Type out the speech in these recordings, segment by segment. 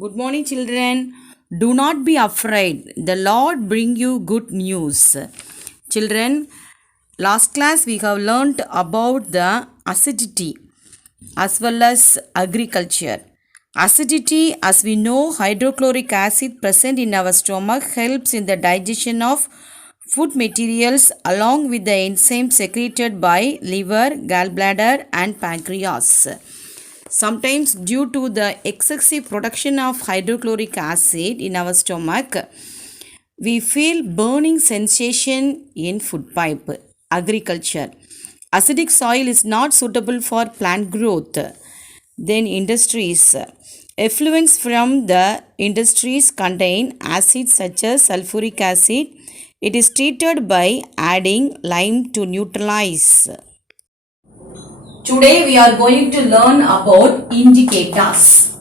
Good morning, children. Do not be afraid. The Lord bring you good news. Children, last class we have learnt about the acidity as well as agriculture. Acidity, as we know, hydrochloric acid present in our stomach helps in the digestion of food materials along with the enzymes secreted by liver, gallbladder and pancreas. Sometimes due to the excessive production of hydrochloric acid in our stomach, we feel burning sensation in food pipe. Agriculture. Acidic soil is not suitable for plant growth. Then industries. Effluents from the industries contain acids such as sulfuric acid. It is treated by adding lime to neutralize. Today we are going to learn about indicators.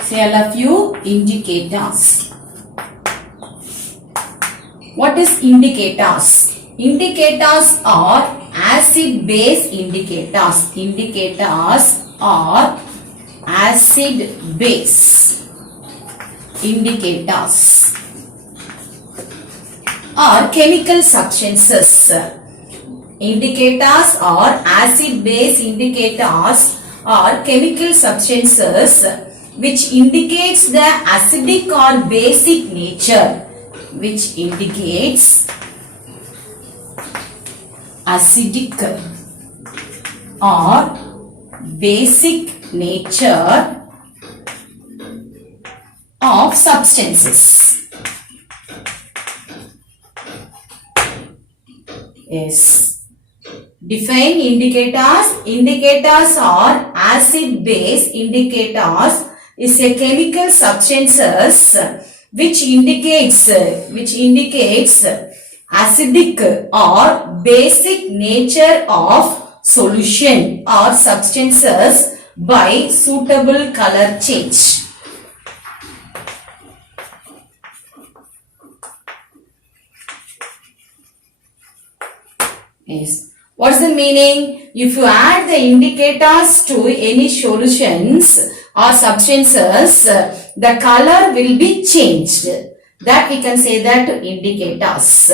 Say all of you, indicators. What is indicators? Indicators are acid-base indicators. Indicators are acid-base indicators are chemical substances. Indicators or acid-base indicators are chemical substances which indicates the acidic or basic nature. Which indicates acidic or basic nature of substances. Yes. Define indicators. Indicators are acid-base indicators is a chemical substances which indicates acidic or basic nature of solution or substances by suitable color change. Yes. What's the meaning? If you add the indicators to any solutions or substances, the color will be changed. That we can say that indicators.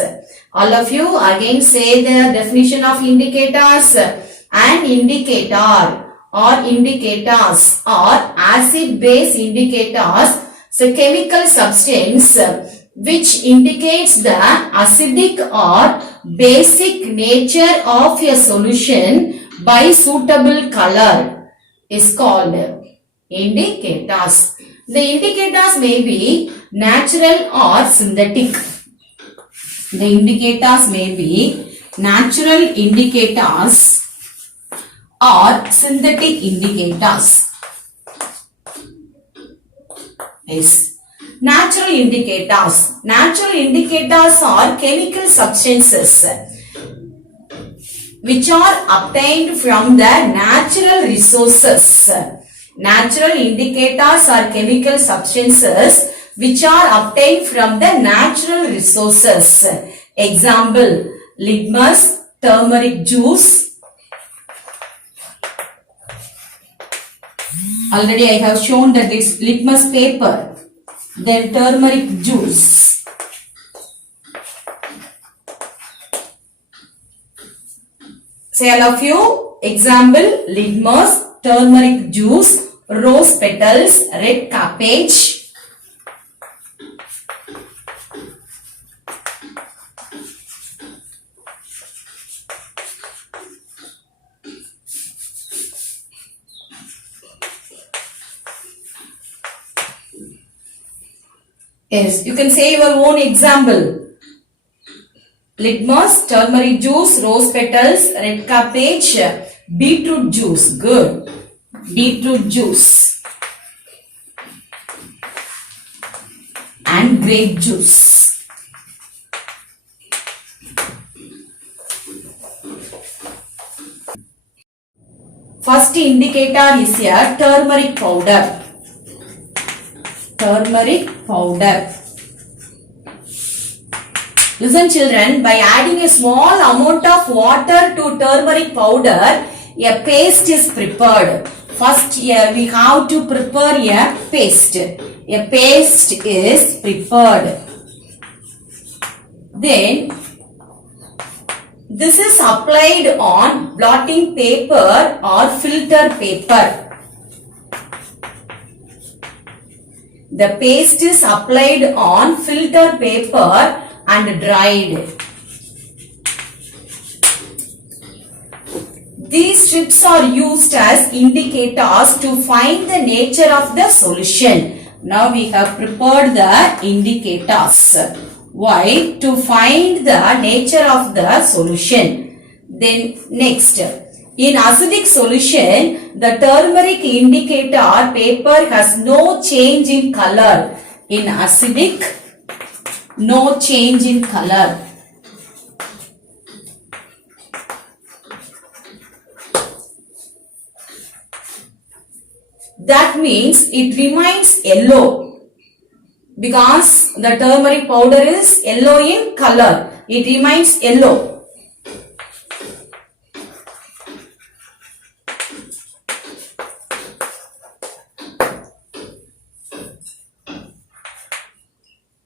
All of you again say the definition of indicators. An indicator or indicators or acid-base indicators is a chemical substance which indicates the acidic or basic nature of a solution by suitable color is called indicators. The indicators may be natural or synthetic. The indicators may be natural indicators or synthetic indicators. Yes. Natural indicators. Natural indicators are chemical substances which are obtained from the natural resources. Natural indicators are chemical substances which are obtained from the natural resources. Example, litmus, turmeric juice. Already I have shown that it's litmus paper. Then turmeric juice. Say all of you. Example, litmus, turmeric juice, rose petals, red cabbage. Yes, you can say your own example. Litmus, turmeric juice, rose petals, red cabbage, beetroot juice. Good. Beetroot juice. And grape juice. First indicator is here turmeric powder. Turmeric powder. Listen children, by adding a small amount of water to turmeric powder, a paste is prepared. First, here we have to prepare a paste. A paste is prepared. Then, this is applied on blotting paper or filter paper. The paste is applied on filter paper and dried. These strips are used as indicators to find the nature of the solution. Now we have prepared the indicators. Why? To find the nature of the solution. Then next, in acidic solution, the turmeric indicator paper has no change in color. In acidic, no change in color. That means it remains yellow because the turmeric powder is yellow in color. It remains yellow.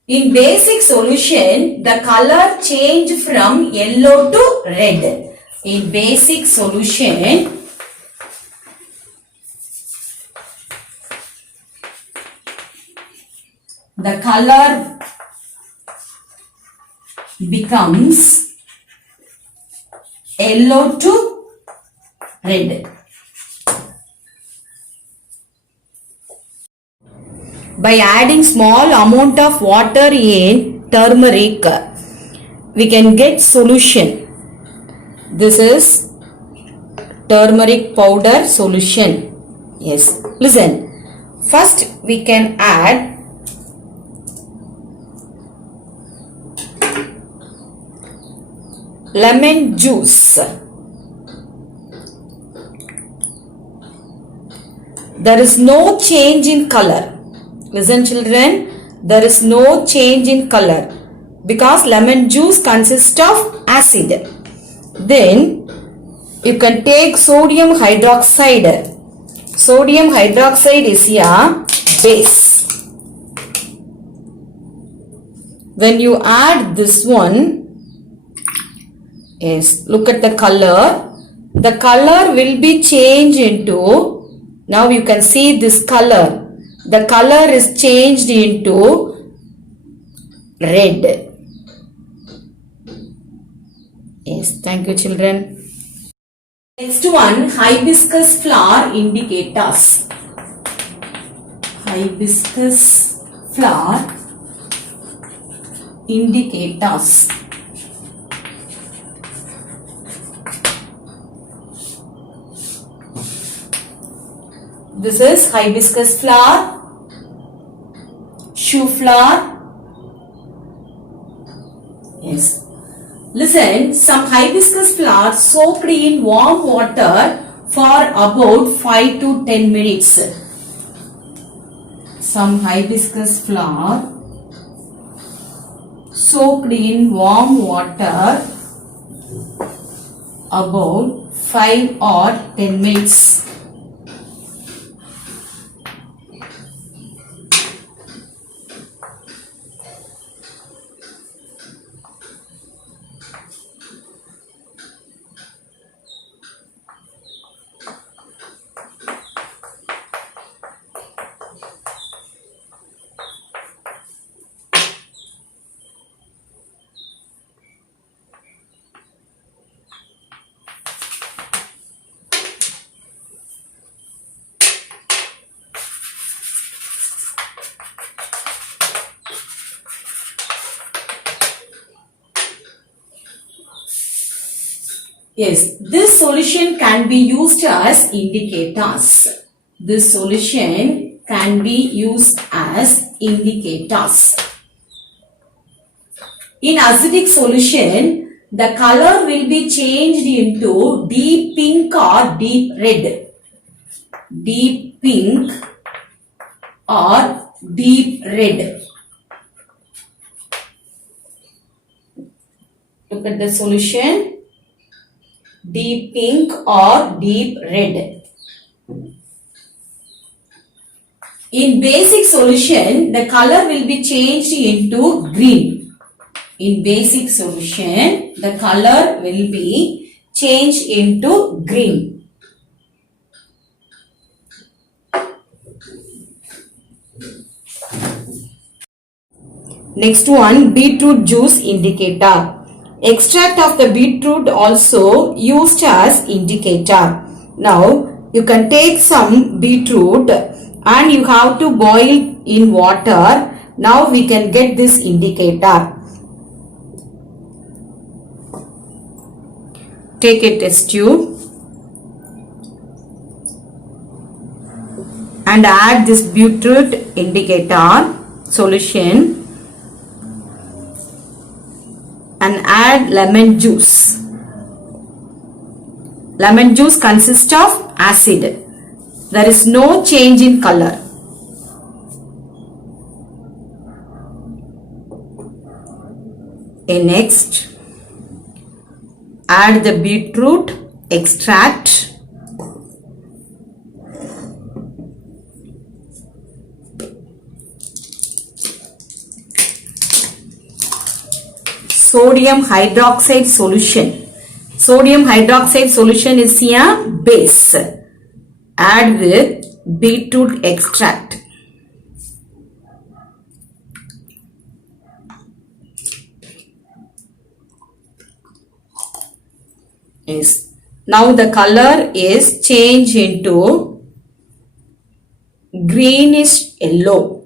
In basic solution, the color changed from yellow to red. In basic solution, the color becomes yellow to red. By adding small amount of water in turmeric, we can get solution. This is turmeric powder solution. Yes. Listen. First we can add lemon juice. There is no change in color. Listen children, there is no change in color because lemon juice consists of acid. Then you can take sodium hydroxide. Sodium hydroxide is a base. When you add this one, yes, look at the color. The color will be changed into, now you can see this color. The color is changed into red. Yes, thank you children. Next one, hibiscus flower indicators. Hibiscus flower indicators. This is hibiscus flower, shoe flower. Yes. Listen, some hibiscus flower soaked in warm water for about 5 to 10 minutes. Some hibiscus flower soaked in warm water about 5 or 10 minutes. Yes, this solution can be used as indicators. This solution can be used as indicators. In acidic solution, the color will be changed into deep pink or deep red. Deep pink or deep red. Look at the solution. Deep pink or deep red. In basic solution, the color will be changed into green. In basic solution, the color will be changed into green. Next one, beetroot juice indicator. Extract of the beetroot also used as indicator. Now, you can take some beetroot and you have to boil in water. Now we can get this indicator. Take a test tube and add this beetroot indicator solution and add lemon juice. Lemon juice consists of acid. There is no change in color. Next, add the beetroot extract. Sodium hydroxide solution. Sodium hydroxide solution is a base. Add with beetroot extract. Yes. Now the color is changed into greenish yellow.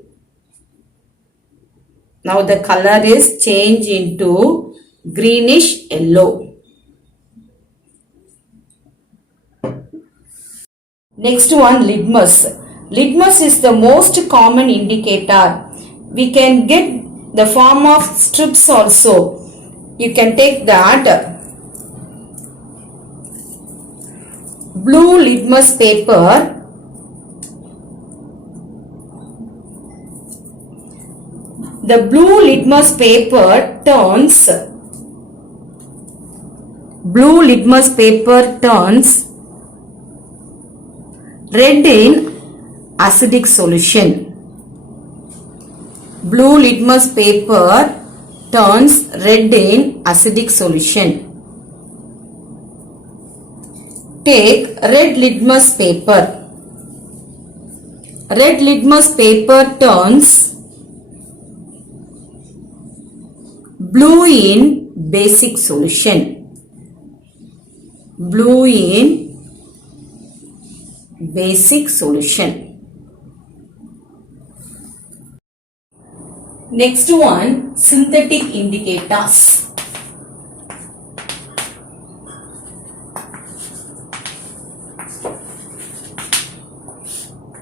Now the color is changed into greenish yellow. Next one, litmus. Litmus is the most common indicator. We can get the form of strips also. You can take that. Blue litmus paper. The blue litmus paper turns red in acidic solution. Blue litmus paper turns red in acidic solution. Take red litmus paper. Red litmus paper turns blue in basic solution. Blue in basic solution. Next one, synthetic indicators.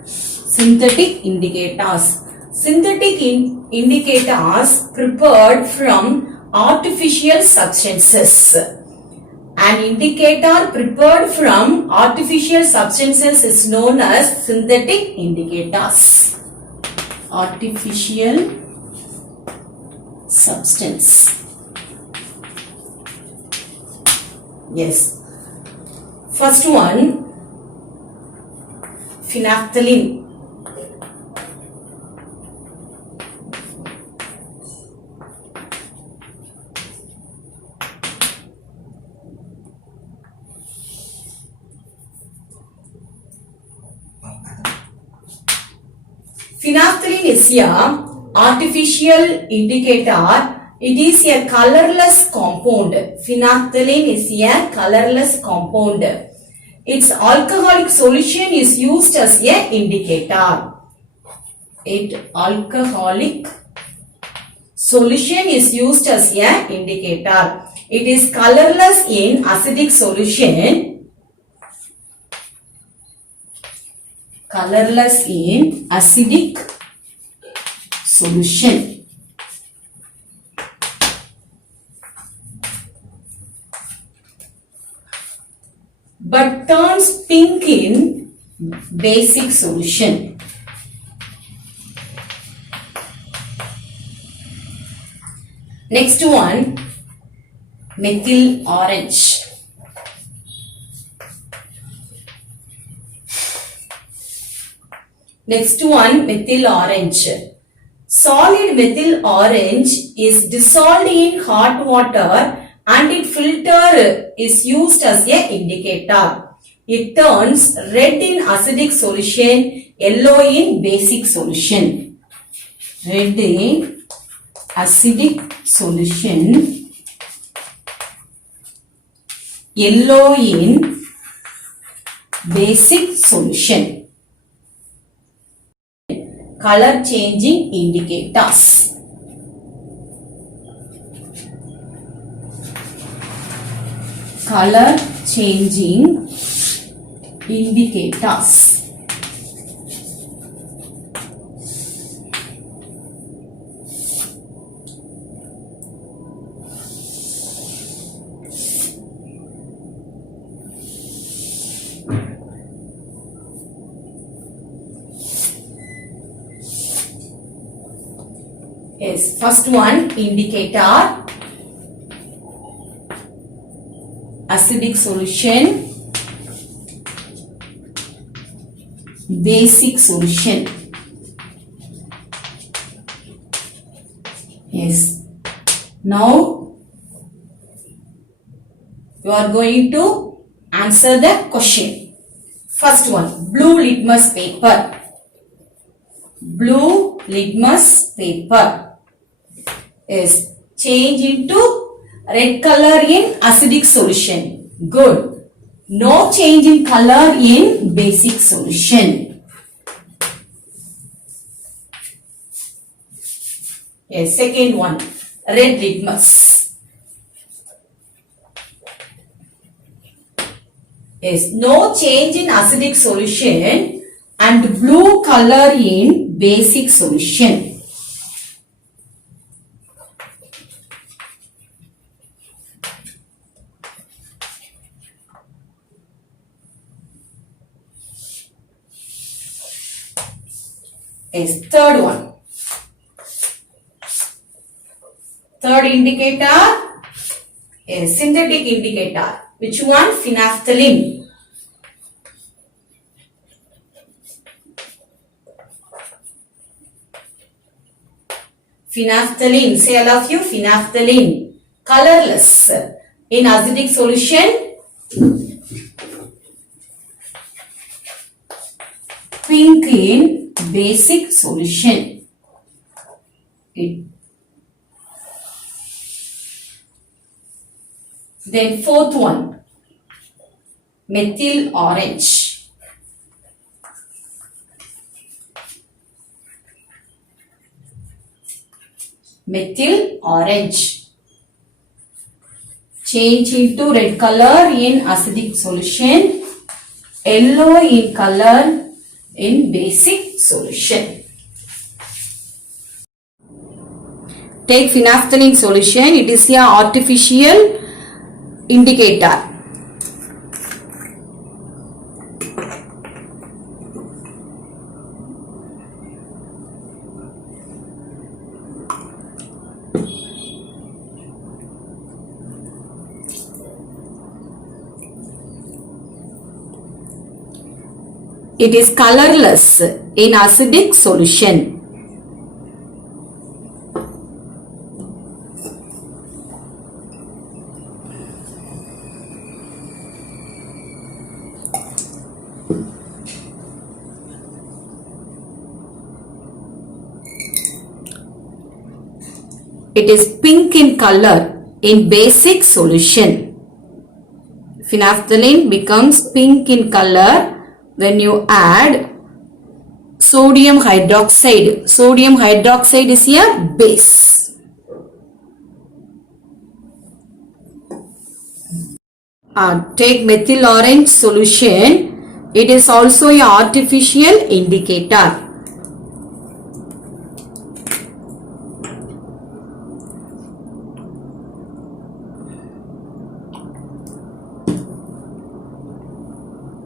Synthetic indicators. Synthetic indicators prepared from artificial substances. An indicator prepared from artificial substances is known as synthetic indicators. Artificial substance. Yes. First one, phenolphthalein. Phenolphthalein is a artificial indicator. It is a colorless compound. Phenolphthalein is a colorless compound. Its alcoholic solution is used as a indicator. Its alcoholic solution is used as a indicator. It is colorless in acidic solution. Colorless in acidic solution. But turns pink in basic solution. Next one, methyl orange. Next one, methyl orange. Solid methyl orange is dissolved in hot water and its filter is used as a indicator. It turns red in acidic solution, yellow in basic solution. Red in acidic solution, yellow in basic solution. Color changing indicators. Color changing indicators. Yes, first one, indicator, acidic solution, basic solution. Yes, now you are going to answer the question. First one, blue litmus paper. Blue litmus paper is change into red color in acidic solution. Good. No change in color in basic solution. Yes, second one, red litmus. Yes, no change in acidic solution and blue color in basic solution. Yes, third one. Third indicator is synthetic indicator. Which one? Phenolphthalein. Phenolphthalein. Say all of you, phenolphthalein. Colorless in acidic solution. Pink in basic solution. Then fourth one, methyl orange. Methyl orange. Change into red color in acidic solution, yellow in color in basic solution. Take phenolphthalein solution. It is an artificial indicator. It is colorless in acidic solution. It is pink in color in basic solution. Phenolphthalein becomes pink in color when you add sodium hydroxide. Sodium hydroxide is a base. Take methyl orange solution. It is also an artificial indicator.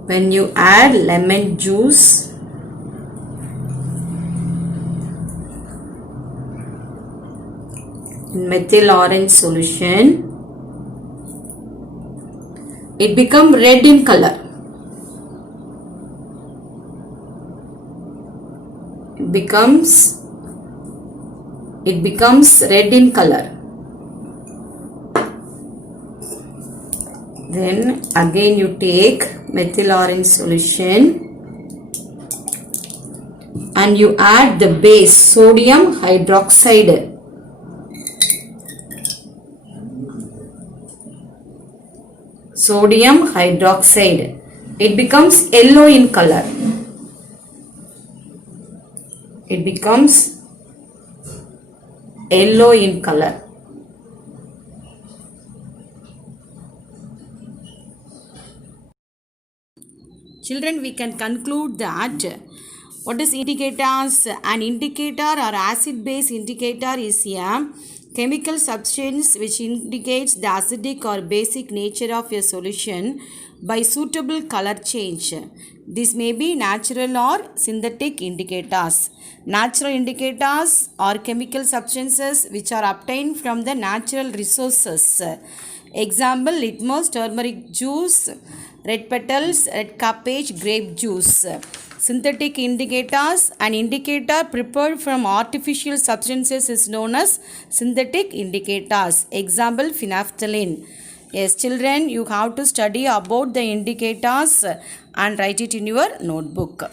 When you add lemon juice, in methyl orange solution, it becomes red in color. becomes red in color. Then again you take methyl orange solution and you add the base sodium hydroxide. Sodium hydroxide. It becomes yellow in color. It becomes yellow in color. Children, we can conclude that what is indicators? An indicator or acid base indicator is a chemical substance which indicates the acidic or basic nature of a solution by suitable color change. This may be natural or synthetic indicators. Natural indicators are chemical substances which are obtained from the natural resources. Example, litmus, turmeric juice, red petals, red cabbage, grape juice. Synthetic indicators, an indicator prepared from artificial substances is known as synthetic indicators. Example, phenolphthalein. Yes, children, you have to study about the indicators and write it in your notebook.